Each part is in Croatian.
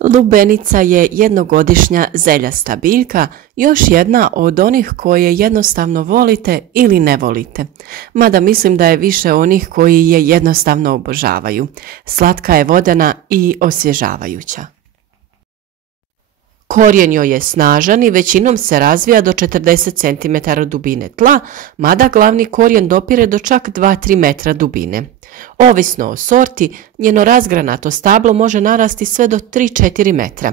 Lubenica je jednogodišnja zeljasta biljka, još jedna od onih koje jednostavno volite ili ne volite. Mada mislim da je više onih koji je jednostavno obožavaju. Slatka je, vodena i osvježavajuća. Korijen joj je snažan i većinom se razvija do 40 cm dubine tla, mada glavni korijen dopire do čak 2-3 metra dubine. Ovisno o sorti, njeno razgranato stablo može narasti sve do 3-4 metra.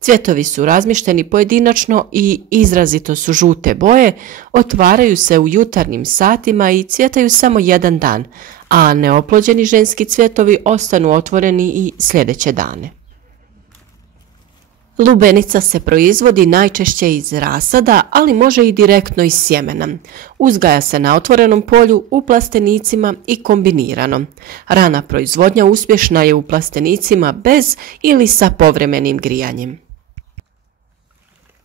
Cvjetovi su razmišteni pojedinačno i izrazito su žute boje, otvaraju se u jutarnjim satima i cvjetaju samo jedan dan, a neoplođeni ženski cvjetovi ostanu otvoreni i sljedeće dane. Lubenica se proizvodi najčešće iz rasada, ali može i direktno iz sjemena. Uzgaja se na otvorenom polju, u plastenicima i kombinirano. Rana proizvodnja uspješna je u plastenicima bez ili sa povremenim grijanjem.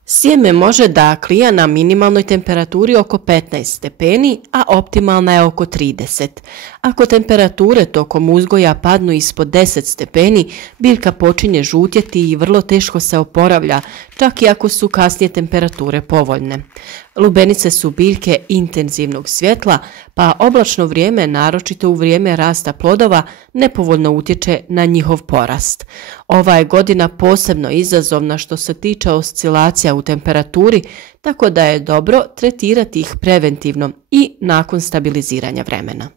Sjeme može da klija na minimalnoj temperaturi oko 15 stepeni, a optimalna je oko 30. Ako temperature tokom uzgoja padnu ispod 10 stepeni, biljka počinje žutjeti i vrlo teško se oporavlja, čak i ako su kasnije temperature povoljne. Lubenice su biljke intenzivnog svjetla, pa oblačno vrijeme, naročito u vrijeme rasta plodova, nepovoljno utječe na njihov porast. Ova je godina posebno izazovna što se tiče oscilacija u temperaturi, tako da je dobro tretirati ih preventivno i nakon stabiliziranja vremena.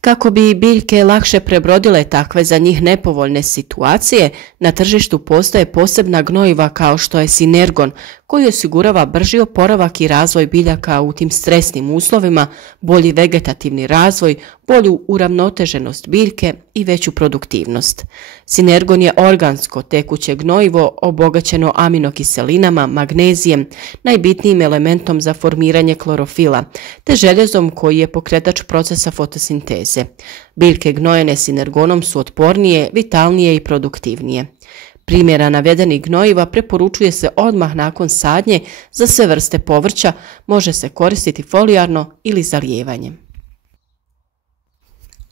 Kako bi biljke lakše prebrodile takve za njih nepovoljne situacije, na tržištu postoje posebna gnojiva kao što je Sinergon, koji osigurava brži oporavak i razvoj biljaka u tim stresnim uslovima, bolji vegetativni razvoj, bolju uravnoteženost biljke i veću produktivnost. Sinergon je organsko tekuće gnojivo obogaćeno aminokiselinama, magnezijem, najbitnijim elementom za formiranje klorofila, te željezom koji je pokretač procesa fotosinteze. Biljke gnojene sinergonom su otpornije, vitalnije i produktivnije. Primjera navedenih gnojiva preporučuje se odmah nakon sadnje za sve vrste povrća, može se koristiti folijarno ili zalijevanje.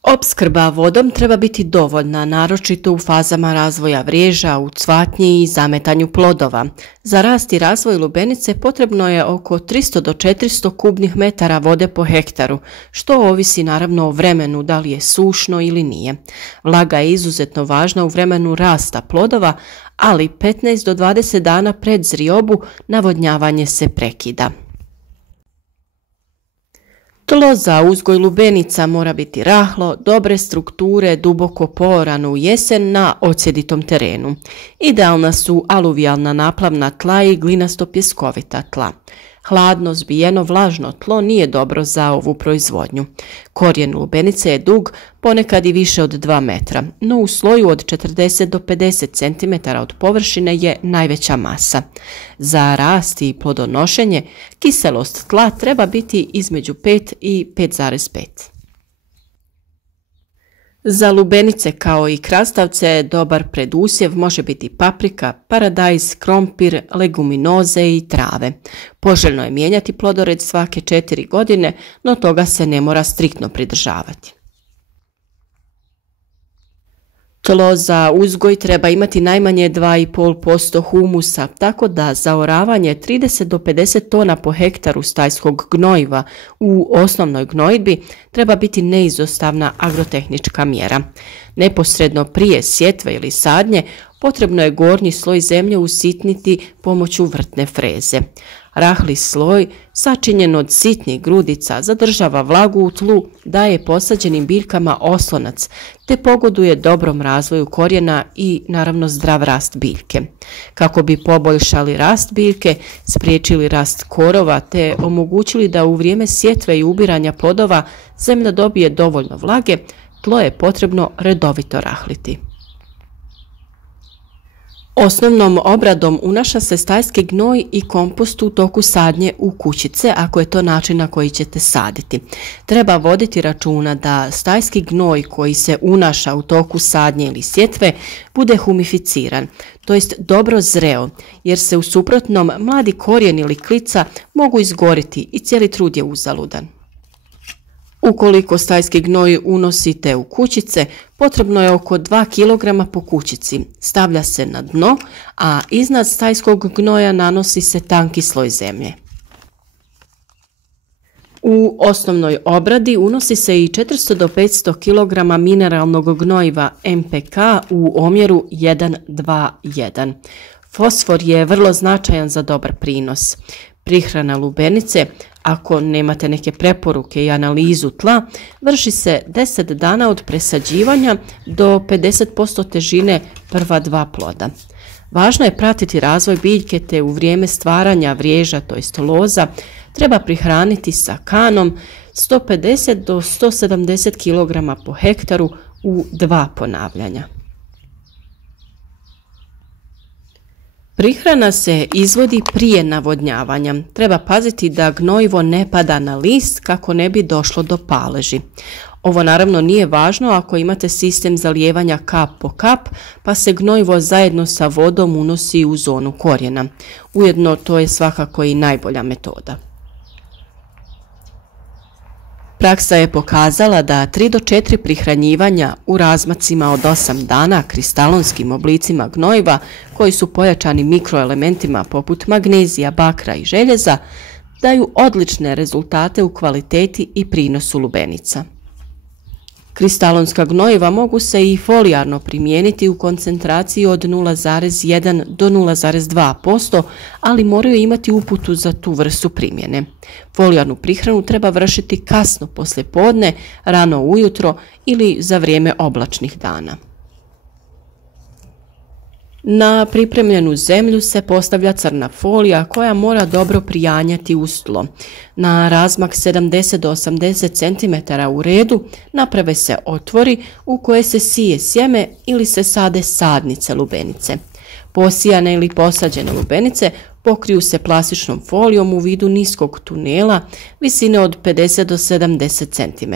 Opskrba vodom treba biti dovoljna, naročito u fazama razvoja vriježa, u cvatnji i zametanju plodova. Za rast i razvoj lubenice potrebno je oko 300 do 400 kubnih metara vode po hektaru, što ovisi naravno o vremenu, da li je sušno ili nije. Vlaga je izuzetno važna u vremenu rasta plodova, ali 15 do 20 dana pred zriobu navodnjavanje se prekida. Tlo za uzgoj lubenica mora biti rahlo, dobre strukture, duboko poorano u jesen na odsjeditom terenu. Idealna su aluvijalna naplavna tla i glinasto-pjeskovita tla. Hladno, zbijeno, vlažno tlo nije dobro za ovu proizvodnju. Korijen lubenice je dug, ponekad i više od 2 metra, no u sloju od 40 do 50 cm od površine je najveća masa. Za rast i plodonošenje kiselost tla treba biti između 5 i 5,5. Za lubenice kao i krastavce dobar predusjev može biti paprika, paradajz, krompir, leguminoze i trave. Poželjno je mijenjati plodored svake 4 godine, no toga se ne mora striktno pridržavati. Tlo za uzgoj treba imati najmanje 2,5% humusa, tako da za oravanje 30 do 50 tona po hektaru stajskog gnojiva u osnovnoj gnojidbi treba biti neizostavna agrotehnička mjera. Neposredno prije sjetve ili sadnje potrebno je gornji sloj zemlje usitniti pomoću vrtne freze. Rahli sloj, sačinjen od sitnih grudica, zadržava vlagu u tlu, daje posađenim biljkama oslonac, te pogoduje dobrom razvoju korijena i naravno zdrav rast biljke. Kako bi poboljšali rast biljke, spriječili rast korova, te omogućili da u vrijeme sjetve i ubiranja plodova zemlja dobije dovoljno vlage, tlo je potrebno redovito rahliti. Osnovnom obradom unaša se stajski gnoj i kompost u toku sadnje u kućice, ako je to način na koji ćete saditi. Treba voditi računa da stajski gnoj koji se unaša u toku sadnje ili sjetve bude humificiran, to jest dobro zreo, jer se u suprotnom mladi korijen ili klica mogu izgoriti i cijeli trud je uzaludan. Ukoliko stajski gnoj unosite u kućice, potrebno je oko 2 kg po kućici. Stavlja se na dno, a iznad stajskog gnoja nanosi se tanki sloj zemlje. U osnovnoj obradi unosi se i 400 do 500 kg mineralnog gnojiva MPK u omjeru 1:1. Fosfor je vrlo značajan za dobar prinos. Prihrana lubenice, ako nemate neke preporuke i analizu tla, vrši se 10 dana od presađivanja do 50% težine prva 2 ploda. Važno je pratiti razvoj biljke te u vrijeme stvaranja vriježa, to jest loza, treba prihraniti sa kanom 150 do 170 kg po hektaru u 2 ponavljanja. Prihrana se izvodi prije navodnjavanja. Treba paziti da gnojivo ne pada na list kako ne bi došlo do paleži. Ovo naravno nije važno ako imate sistem zalijevanja kap po kap, pa se gnojivo zajedno sa vodom unosi u zonu korijena. Ujedno to je svakako i najbolja metoda. Praksa je pokazala da 3 do 4 prihranjivanja u razmacima od 8 dana kristalonskim oblicima gnojiva koji su pojačani mikroelementima poput magnezija, bakra i željeza daju odlične rezultate u kvaliteti i prinosu lubenica. Kristalonska gnojiva mogu se i folijarno primijeniti u koncentraciji od 0,1 do 0,2%, ali moraju imati uputu za tu vrstu primjene. Folijarnu prihranu treba vršiti kasno poslijepodne, rano ujutro ili za vrijeme oblačnih dana. Na pripremljenu zemlju se postavlja crna folija koja mora dobro prijanjati uz tlo. Na razmak 70 do 80 cm u redu naprave se otvori u koje se sije sjeme ili se sade sadnice lubenice. Posijane ili posađene lubenice pokriju se plastičnom folijom u vidu niskog tunela visine od 50 do 70 cm.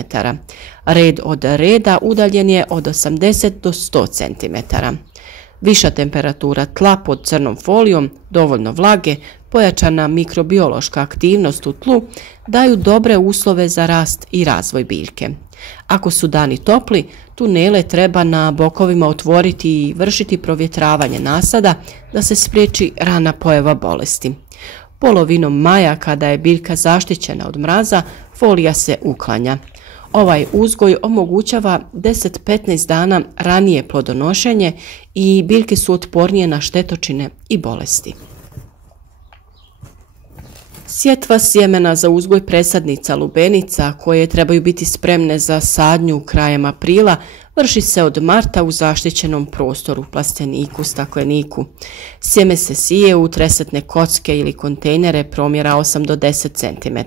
Red od reda udaljen je od 80 do 100 cm. Viša temperatura tla pod crnom folijom, dovoljno vlage, pojačana mikrobiološka aktivnost u tlu daju dobre uslove za rast i razvoj biljke. Ako su dani topli, tunele treba na bokovima otvoriti i vršiti provjetravanje nasada da se spriječi rana pojava bolesti. Polovinom maja, kada je biljka zaštićena od mraza, folija se uklanja. Ovaj uzgoj omogućava 10-15 dana ranije plodonošenje i biljke su otpornije na štetočine i bolesti. Sjetva sjemena za uzgoj presadnica lubenica koje trebaju biti spremne za sadnju krajem aprila vrši se od marta u zaštićenom prostoru, plasteniku, stakleniku. Sjeme se sije u tresetne kocke ili kontejnere promjera 8 do 10 cm.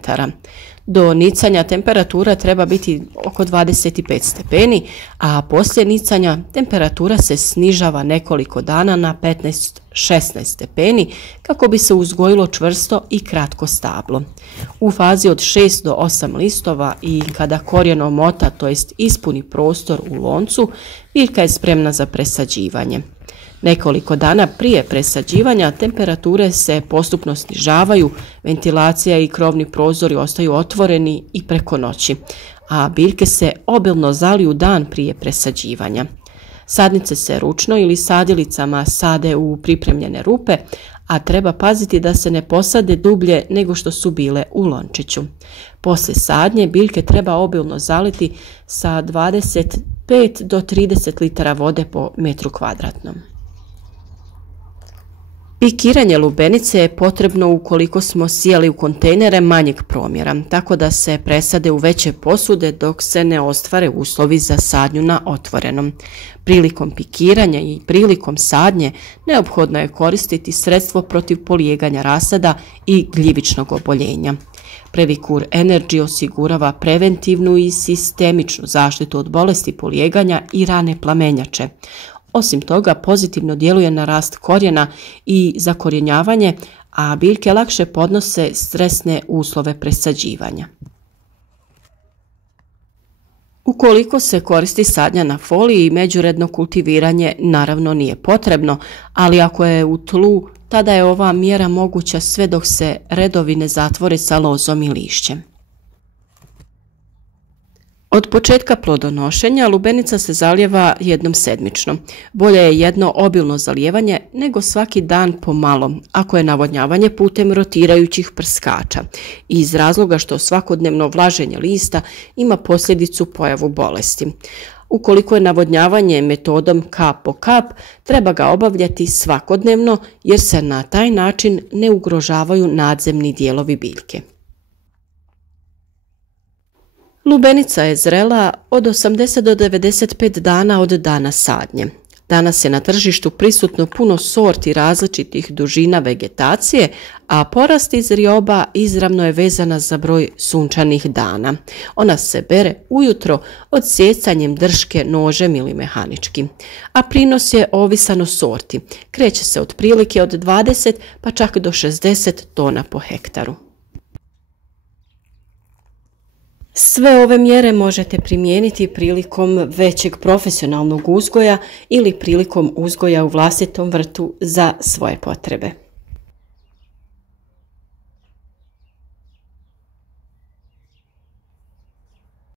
Do nicanja temperatura treba biti oko 25 stepeni, a poslije nicanja temperatura se snižava nekoliko dana na 15-16 stepeni kako bi se uzgojilo čvrsto i kratko stablo. U fazi od 6 do 8 listova i kada korijen omota, to jest ispuni prostor u loncu, biljka je spremna za presađivanje. Nekoliko dana prije presađivanja temperature se postupno snižavaju, ventilacija i krovni prozori ostaju otvoreni i preko noći, a biljke se obilno zaliju dan prije presađivanja. Sadnice se ručno ili sadilicama sade u pripremljene rupe, a treba paziti da se ne posade dublje nego što su bile u lončiću. Poslije sadnje biljke treba obilno zaliti sa 25 do 30 litara vode po metru kvadratnom. Pikiranje lubenice je potrebno ukoliko smo sijali u kontejnere manjeg promjera, tako da se presade u veće posude dok se ne ostvare uslovi za sadnju na otvorenom. Prilikom pikiranja i prilikom sadnje neophodno je koristiti sredstvo protiv polijeganja rasada i gljivičnog oboljenja. Previcur Energy osigurava preventivnu i sistemičnu zaštitu od bolesti polijeganja i rane plamenjače. Osim toga, pozitivno djeluje na rast korijena i zakorjenjavanje, a biljke lakše podnose stresne uslove presađivanja. Ukoliko se koristi sadnja na foliji, međuredno kultiviranje naravno nije potrebno, ali ako je u tlu, tada je ova mjera moguća sve dok se redovi ne zatvore sa lozom i lišćem. Od početka plodonošenja lubenica se zalijeva jednom sedmično. Bolje je jedno obilno zalijevanje nego svaki dan pomalo, ako je navodnjavanje putem rotirajućih prskača, iz razloga što svakodnevno vlaženje lista ima posljedicu pojavu bolesti. Ukoliko je navodnjavanje metodom kap po kap, treba ga obavljati svakodnevno jer se na taj način ne ugrožavaju nadzemni dijelovi biljke. Lubenica je zrela od 80 do 95 dana od dana sadnje. Danas je na tržištu prisutno puno sorti različitih dužina vegetacije, a porast iz rioba izravno je vezana za broj sunčanih dana. Ona se bere ujutro odsjecanjem drške nožem ili mehanički, a prinos je ovisan o sorti. Kreće se otprilike od 20 pa čak do 60 tona po hektaru. Sve ove mjere možete primijeniti prilikom većeg profesionalnog uzgoja ili prilikom uzgoja u vlastitom vrtu za svoje potrebe.